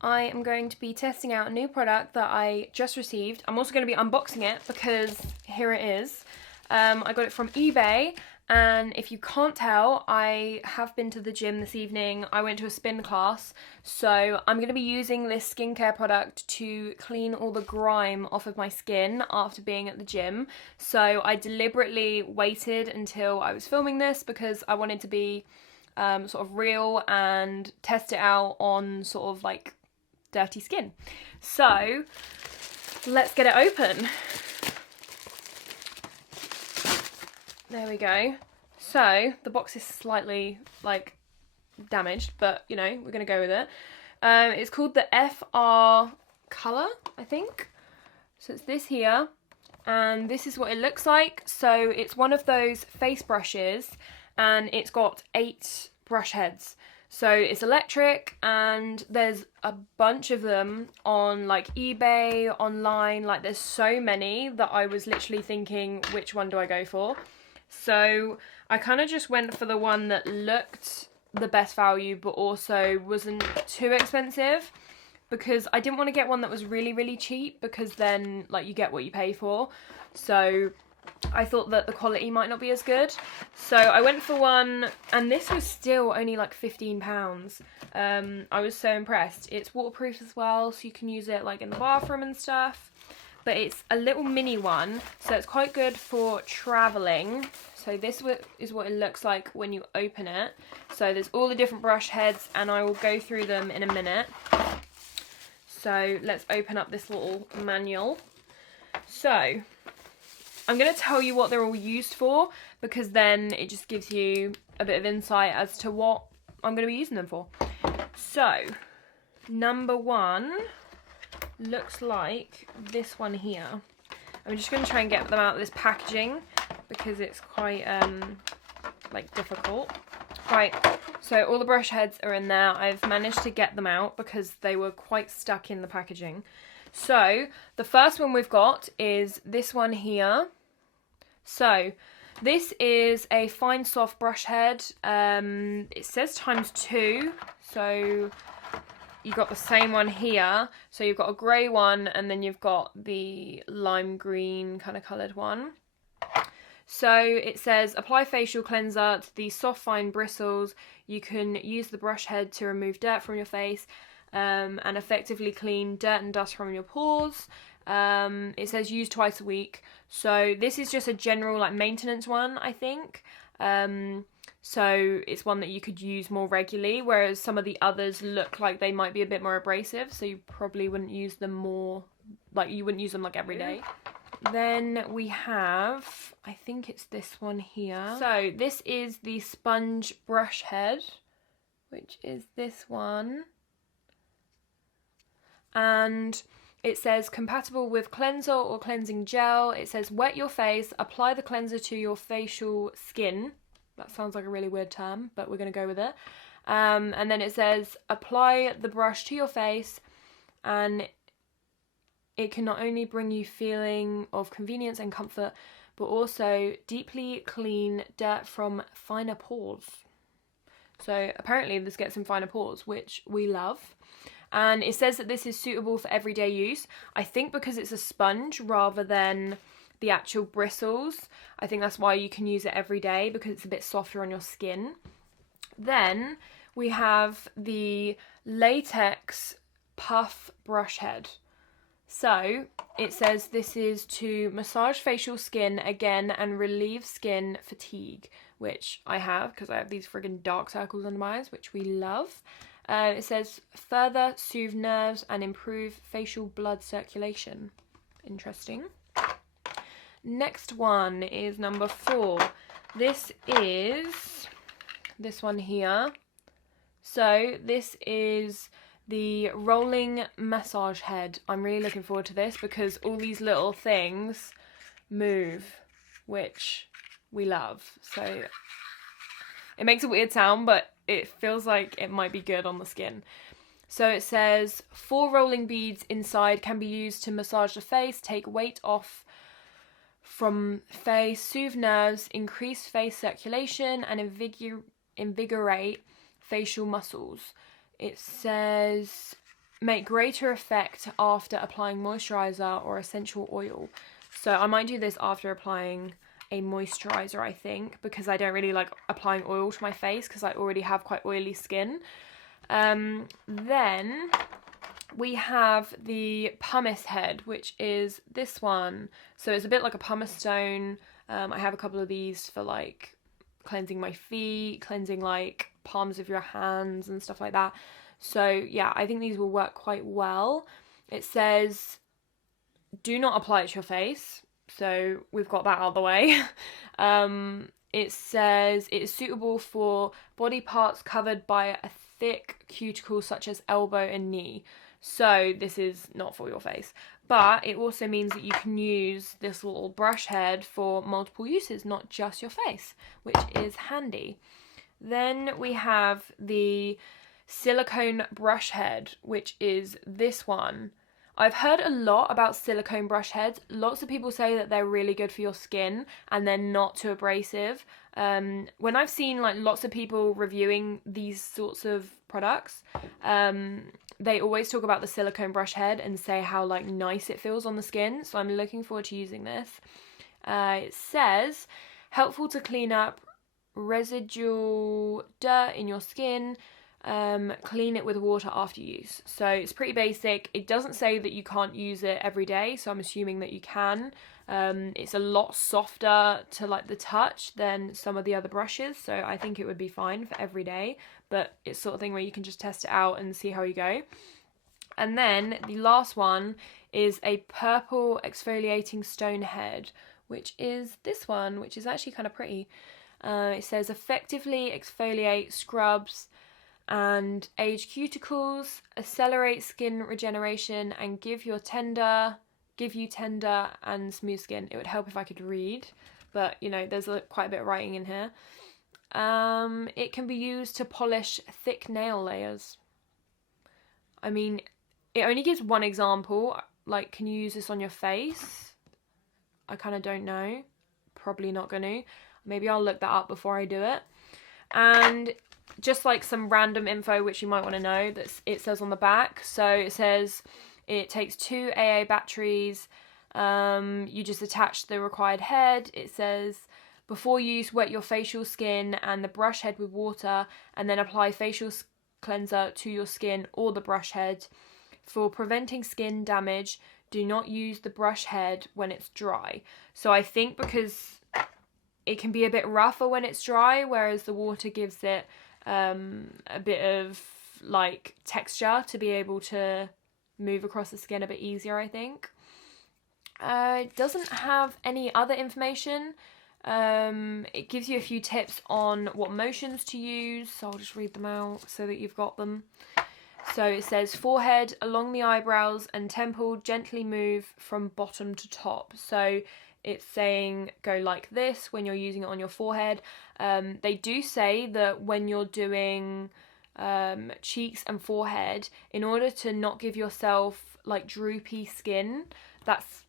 I am going to be testing out a new product that I just received. I'm also going to be unboxing it because here it is. I got it from eBay, and if you can't tell, I have been to the gym this evening. I went to a spin class, so I'm going to be using this skincare product to clean all the grime off of my skin after being at the gym. So I deliberately waited until I was filming this because I wanted to be sort of real and test it out on sort of like dirty skin. So let's get it open. There we go. So the box is slightly like damaged, but you know, we're gonna go with it. It's called the Frcolor, I think. So it's this here, and this is what it looks like. So it's one of those face brushes, and it's got 8 brush heads. So it's electric, and there's a bunch of them on like eBay, online, like there's so many that I was literally thinking, which one do I go for? So I kind of just went for the one that looked the best value but also wasn't too expensive, because I didn't want to get one that was really, really cheap, because then like you get what you pay for. So I thought that the quality might not be as good. So I went for one, and this was still only like £15. I was so impressed. It's waterproof as well, so you can use it like in the bathroom and stuff. But it's a little mini one, so it's quite good for travelling. So this is what it looks like when you open it. So there's all the different brush heads, and I will go through them in a minute. So let's open up this little manual. So I'm going to tell you what they're all used for, because then it just gives you a bit of insight as to what I'm going to be using them for. So, number 1 looks like this one here. I'm just going to try and get them out of this packaging because it's quite like difficult. Right, so all the brush heads are in there. I've managed to get them out because they were quite stuck in the packaging. So the first one we've got is this one here. So this is a fine soft brush head. It says ×2, so you've got the same one here. So you've got a grey one, and then you've got the lime green kind of coloured one. So it says apply facial cleanser to the soft fine bristles. You can use the brush head to remove dirt from your face and effectively clean dirt and dust from your pores. It says use twice a week. So this is just a general like maintenance one, I think. So it's one that you could use more regularly, whereas some of the others look like they might be a bit more abrasive, so you probably wouldn't use them more, like you wouldn't use them like every day. Then we have, I think it's this one here. So this is the sponge brush head, which is this one. And it says compatible with cleanser or cleansing gel. It says wet your face, apply the cleanser to your facial skin. That sounds like a really weird term, but we're going to go with it. And then it says apply the brush to your face, and it can not only bring you feeling of convenience and comfort, but also deeply clean dirt from finer pores. So apparently this gets in finer pores, which we love. And it says that this is suitable for everyday use. I think because it's a sponge rather than the actual bristles, I think that's why you can use it every day, because it's a bit softer on your skin. Then we have the latex puff brush head. So it says this is to massage facial skin again and relieve skin fatigue, which I have because I have these friggin' dark circles under my eyes, which we love. It says further soothe nerves and improve facial blood circulation. Interesting. Next one is number 4. This is this one here. So this is the rolling massage head. I'm really looking forward to this because all these little things move, which we love. So it makes a weird sound, but it feels like it might be good on the skin. So it says 4 rolling beads inside can be used to massage the face, take weight off from face, soothe nerves, increase face circulation, and invigorate facial muscles. It says make greater effect after applying moisturizer or essential oil. So I might do this after applying a moisturizer, I think, because I don't really like applying oil to my face because I already have quite oily skin. Then we have the pumice head, which is this one. So it's a bit like a pumice stone. I have a couple of these for like cleansing my feet, cleansing like palms of your hands and stuff like that. So yeah, I think these will work quite well. It says do not apply it to your face, so we've got that out of the way. It says it is suitable for body parts covered by a thick cuticle such as elbow and knee. So this is not for your face, but it also means that you can use this little brush head for multiple uses, not just your face, which is handy. Then we have the silicone brush head, which is this one. I've heard a lot about silicone brush heads. Lots of people say that they're really good for your skin and they're not too abrasive. When I've seen like lots of people reviewing these sorts of products, they always talk about the silicone brush head and say how like nice it feels on the skin. So I'm looking forward to using this. It says helpful to clean up residual dirt in your skin. Clean it with water after use. So it's pretty basic. It doesn't say that you can't use it every day, so I'm assuming that you can. It's a lot softer to like the touch than some of the other brushes, so I think it would be fine for every day, but it's sort of thing where you can just test it out and see how you go. And then the last one is a purple exfoliating stone head, which is this one, which is actually kind of pretty. It says effectively exfoliate, scrubs and age cuticles, accelerate skin regeneration, and give you tender and smooth skin. It would help if I could read, but you know, there's quite a bit of writing in here. It can be used to polish thick nail layers. I mean, it only gives one example. Like, can you use this on your face? I kind of don't know. Probably not gonna. Maybe I'll look that up before I do it. And just like some random info which you might want to know that it says on the back. So it says it takes 2 AA batteries. You just attach the required head. It says before use, wet your facial skin and the brush head with water and then apply facial cleanser to your skin or the brush head. For preventing skin damage, do not use the brush head when it's dry. So I think because it can be a bit rougher when it's dry, whereas the water gives it a bit of like texture to be able to move across the skin a bit easier, I think. It doesn't have any other information. It gives you a few tips on what motions to use, so I'll just read them out so that you've got them. So it says forehead, along the eyebrows and temple, gently move from bottom to top. So it's saying go like this when you're using it on your forehead. They do say that when you're doing cheeks and forehead, in order to not give yourself like droopy skin, that's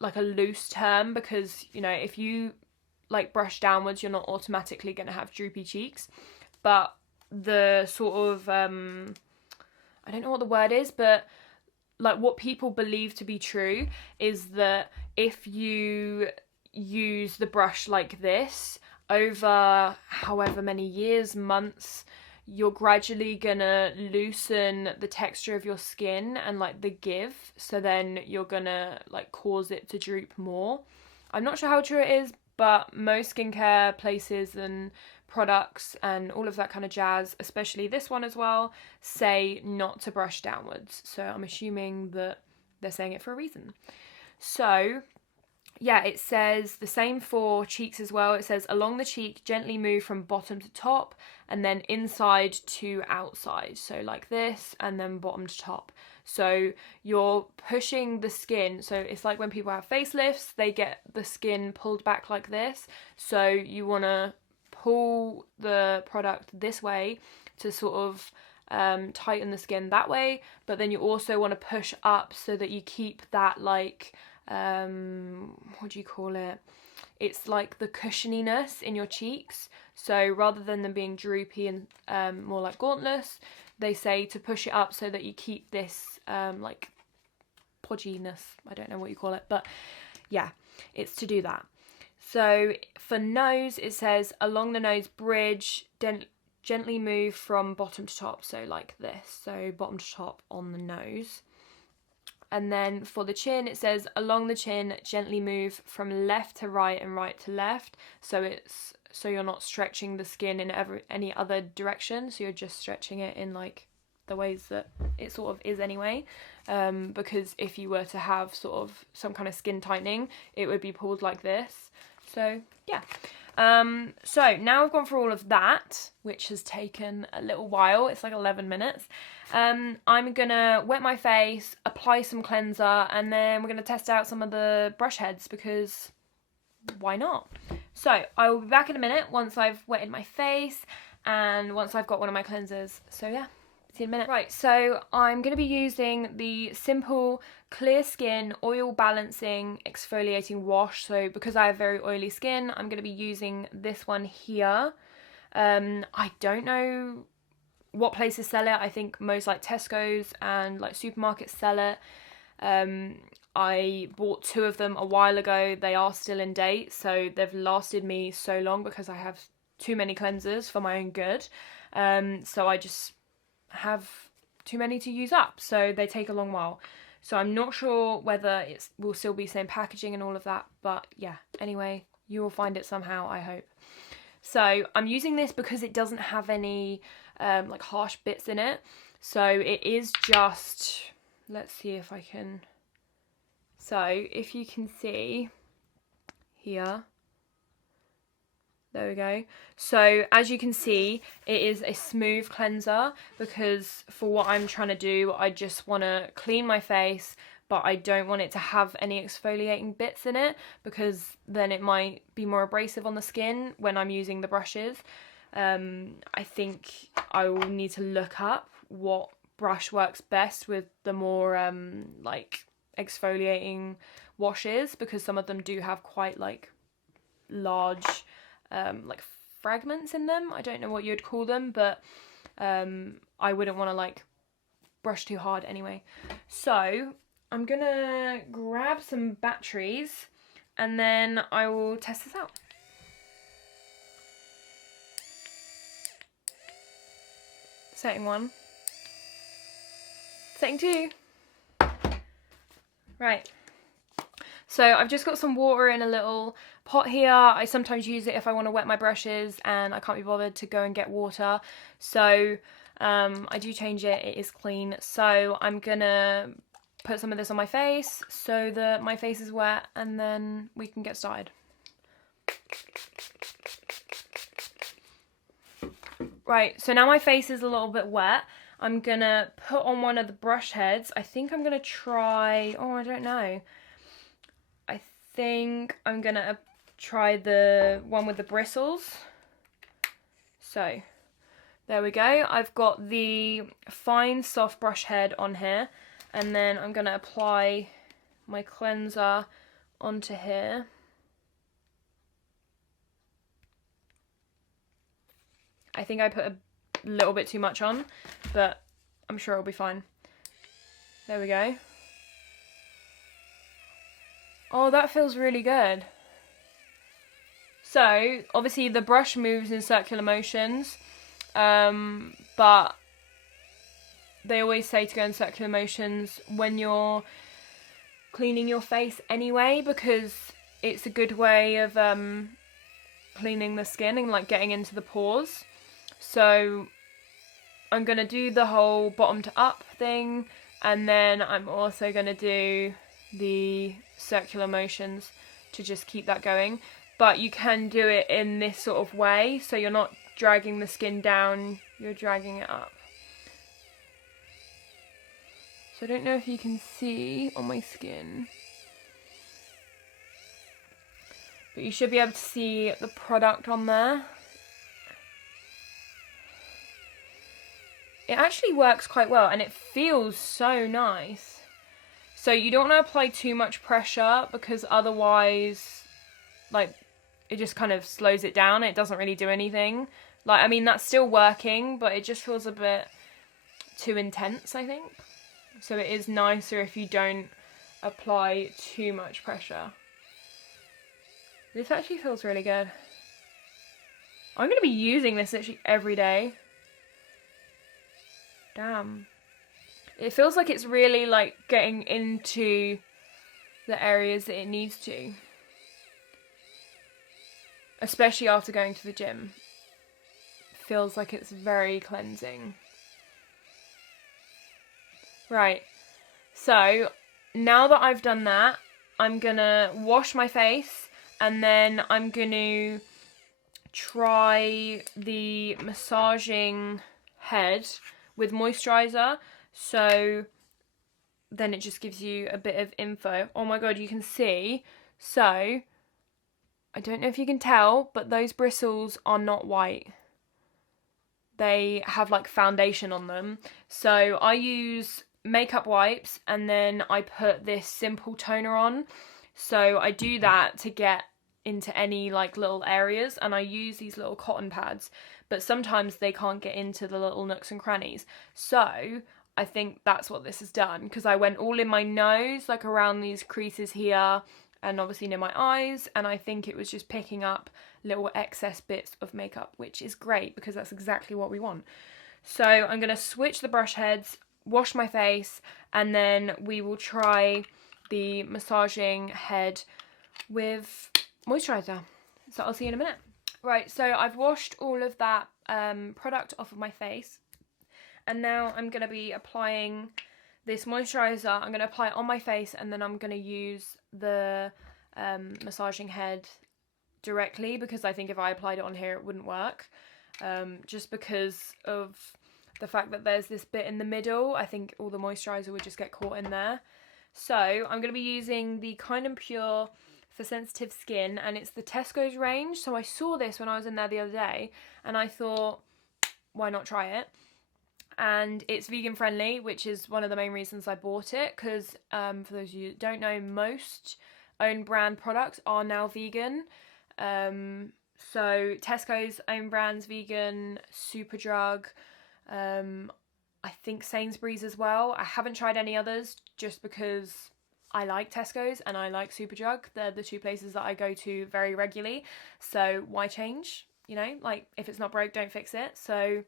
like a loose term, because you know, if you like brush downwards, you're not automatically going to have droopy cheeks. But the sort of I don't know what the word is, but like what people believe to be true is that if you use the brush like this over however many years, months, you're gradually gonna loosen the texture of your skin and like the give, so then you're gonna like cause it to droop more. I'm not sure how true it is, but most skincare places and products and all of that kind of jazz, especially this one as well, say not to brush downwards. So I'm assuming that they're saying it for a reason. So yeah, it says the same for cheeks as well. It says along the cheek, gently move from bottom to top and then inside to outside. So like this, and then bottom to top. So you're pushing the skin. So it's like when people have facelifts, they get the skin pulled back like this. So you want to pull the product this way to sort of tighten the skin that way, but then you also want to push up so that you keep that like what do you call it, it's like the cushioniness in your cheeks. So rather than them being droopy and more like gauntless, they say to push it up so that you keep this like podginess, I don't know what you call it, but yeah, it's to do that. So for nose, it says along the nose bridge, gently move from bottom to top, so like this, so bottom to top on the nose. And then for the chin, it says along the chin, gently move from left to right and right to left, so you're not stretching the skin in any other direction, so you're just stretching it in like the ways that it sort of is anyway, because if you were to have sort of some kind of skin tightening, it would be pulled like this. So yeah, so now I've gone through all of that, which has taken a little while. It's like 11 minutes. I'm gonna wet my face, apply some cleanser, and then we're gonna test out some of the brush heads, because why not? So I will be back in a minute once I've wetted my face and once I've got one of my cleansers. So yeah, see you in a minute. Right, so I'm going to be using the Simple Clear Skin Oil Balancing Exfoliating Wash. So because I have very oily skin, I'm going to be using this one here. I don't know what places sell it. I think most like Tesco's and like supermarkets sell it. I bought 2 of them a while ago. They are still in date, so they've lasted me so long because I have too many cleansers for my own good. So I just have too many to use up, so they take a long while. So I'm not sure whether it will still be same packaging and all of that, but yeah, anyway, you will find it somehow, I hope. So I'm using this because it doesn't have any like harsh bits in it. So it is just, let's see if I can, so if you can see here, there we go. So as you can see, it is a smooth cleanser, because for what I'm trying to do, I just want to clean my face, but I don't want it to have any exfoliating bits in it, because then it might be more abrasive on the skin when I'm using the brushes. I think I will need to look up what brush works best with the more like exfoliating washes, because some of them do have quite like large like fragments in them. I don't know what you'd call them, but I wouldn't want to like brush too hard anyway. So I'm gonna grab some batteries and then I will test this out. Setting 1. Setting 2. Right. So I've just got some water in a little pot here. I sometimes use it if I want to wet my brushes and I can't be bothered to go and get water. So I do change it. It is clean. So I'm gonna put some of this on my face so that my face is wet, and then we can get started. Right, so now my face is a little bit wet. I'm gonna put on one of the brush heads. I think I'm gonna try, oh, I don't know. I think I'm gonna try the one with the bristles. So, there we go. I've got the fine soft brush head on here, and then I'm gonna apply my cleanser onto here. I think I put a little bit too much on, but I'm sure it'll be fine. There we go. Oh, that feels really good. So, obviously the brush moves in circular motions, but they always say to go in circular motions when you're cleaning your face anyway, because it's a good way of cleaning the skin and like getting into the pores. So I'm going to do the whole bottom to up thing, and then I'm also going to do the circular motions to just keep that going. But you can do it in this sort of way, so you're not dragging the skin down, you're dragging it up. So I don't know if you can see on my skin, but you should be able to see the product on there. It actually works quite well, and it feels so nice. So you don't want to apply too much pressure, because otherwise, like, it just kind of slows it down. It doesn't really do anything. Like, I mean, that's still working, but it just feels a bit too intense, I think. So it is nicer if you don't apply too much pressure. This actually feels really good. I'm going to be using this literally every day. Damn. It feels like it's really like getting into the areas that it needs to. Especially after going to the gym. Feels like it's very cleansing. Right. So, now that I've done that, I'm gonna wash my face and then I'm gonna try the massaging head with moisturizer. So then it just gives you a bit of info. Oh my god, you can see. So I don't know if you can tell, but those bristles are not white. They have like foundation on them. So I use makeup wipes and then I put this simple toner on. So I do that to get into any like little areas, and I use these little cotton pads, but sometimes they can't get into the little nooks and crannies. So I think that's what this has done, because I went all in my nose, like around these creases here, and obviously near my eyes, and I think it was just picking up little excess bits of makeup, which is great because that's exactly what we want. So I'm going to switch the brush heads, wash my face, and then we will try the massaging head with moisturizer. So I'll see you in a minute. Right, so I've washed all of that product off of my face, and now I'm going to be applying this moisturizer. I'm going to apply it on my face, and then I'm going to use the massaging head directly, because I think if I applied it on here it wouldn't work, just because of the fact that there's this bit in the middle. I think all the moisturizer would just get caught in there. So I'm going to be using the Kind and Pure for sensitive skin, and it's the Tesco's range. So I saw this when I was in there the other day and I thought, why not try it? And it's vegan friendly, which is one of the main reasons I bought it, because for those of you that don't know, most own brand products are now vegan. So Tesco's own brand's vegan, Superdrug, I think Sainsbury's as well. I haven't tried any others just because I like Tesco's and I like Superdrug. They're the two places that I go to very regularly. So why change? You know, like if it's not broke, don't fix it. So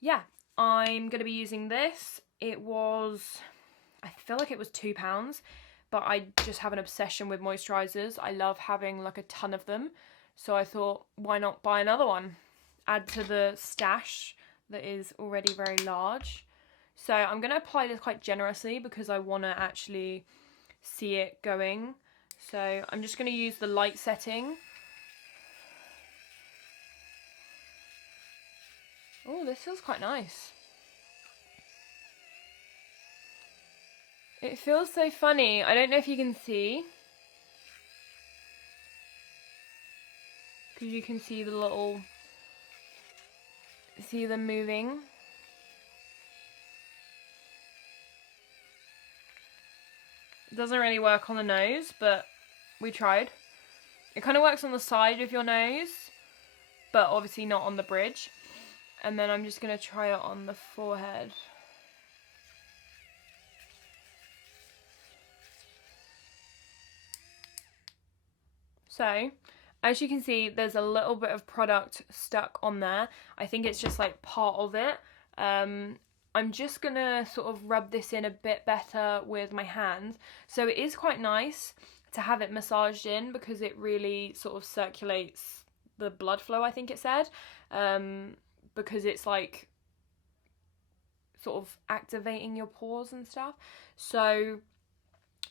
yeah, I'm going to be using this. It was, I feel like it was £2, but I just have an obsession with moisturizers. I love having like a ton of them. So I thought, why not buy another one? Add to the stash that is already very large. So I'm going to apply this quite generously because I want to actually see it going. So I'm just going to use the light setting. Oh, this feels quite nice. It feels so funny. I don't know if you can see. Because you can see the little... See them moving. It doesn't really work on the nose, but we tried. It kind of works on the side of your nose, but obviously not on the bridge. And then I'm just going to try it on the forehead. So, as you can see, there's a little bit of product stuck on there. I think it's just like part of it. I'm just going to sort of rub this in a bit better with my hand. So it is quite nice to have it massaged in because it really sort of circulates the blood flow, I think it said. Because it's like sort of activating your pores and stuff. So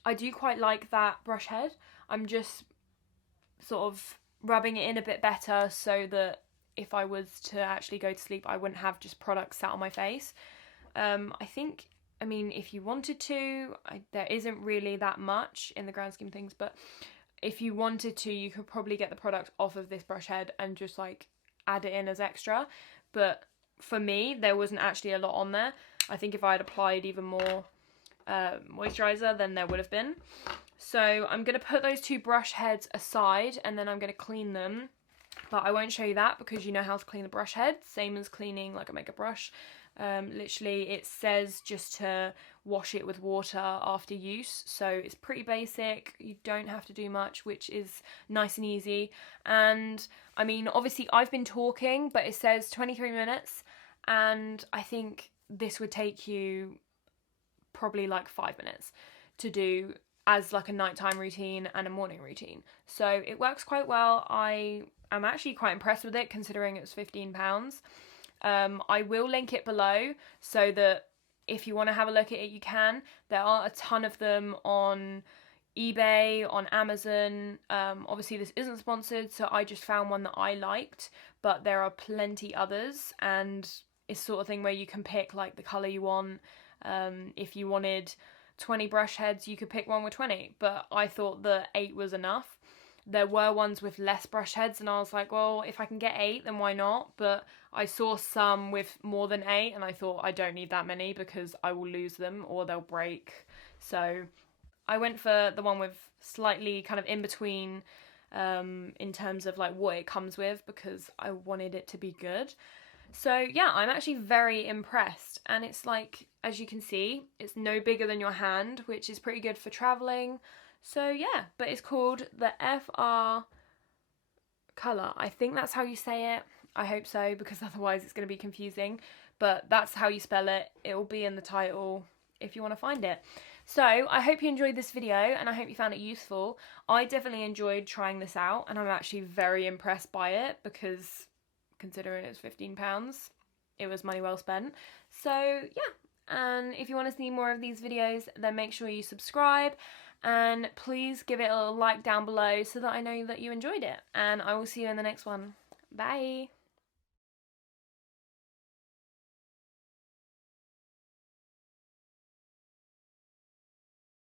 I do quite like that brush head. I'm just sort of rubbing it in a bit better so that if I was to actually go to sleep, I wouldn't have just product sat on my face. I think, I mean, if you wanted to, there isn't really that much in the grand scheme of things, but if you wanted to, you could probably get the product off of this brush head and just like add it in as extra. But for me, there wasn't actually a lot on there. I think if I had applied even more moisturizer, then there would have been. So I'm going to put those two brush heads aside and then I'm going to clean them. But I won't show you that because you know how to clean the brush head. Same as cleaning like a makeup brush. Literally it says just to wash it with water after use, so it's pretty basic. You don't have to do much, which is nice and easy. And I mean, obviously I've been talking, but it says 23 minutes, and I think this would take you probably like 5 minutes to do as like a nighttime routine and a morning routine. So it works quite well. I am actually quite impressed with it considering it was £15. I will link it below so that if you want to have a look at it, you can. There are a ton of them on eBay, on Amazon. Obviously this isn't sponsored, so I just found one that I liked, but there are plenty others, and it's sort of thing where you can pick like the colour you want. If you wanted 20 brush heads, you could pick one with 20, but I thought that 8 was enough. There were ones with less brush heads, and I was like, well, if I can get 8, then why not? But I saw some with more than 8, and I thought I don't need that many because I will lose them or they'll break. So I went for the one with slightly kind of in between in terms of like what it comes with, because I wanted it to be good. So yeah, I'm actually very impressed, and it's like, as you can see, it's no bigger than your hand, which is pretty good for traveling. So yeah, but it's called the Frcolor. I think that's how you say it. I hope so, because otherwise it's going to be confusing. But that's how you spell it. It will be in the title if you want to find it. So I hope you enjoyed this video, and I hope you found it useful. I definitely enjoyed trying this out, and I'm actually very impressed by it, because considering it's £15, it was money well spent. So yeah, and if you want to see more of these videos, then make sure you subscribe. And please give it a like down below so that I know that you enjoyed it. And I will see you in the next one. Bye!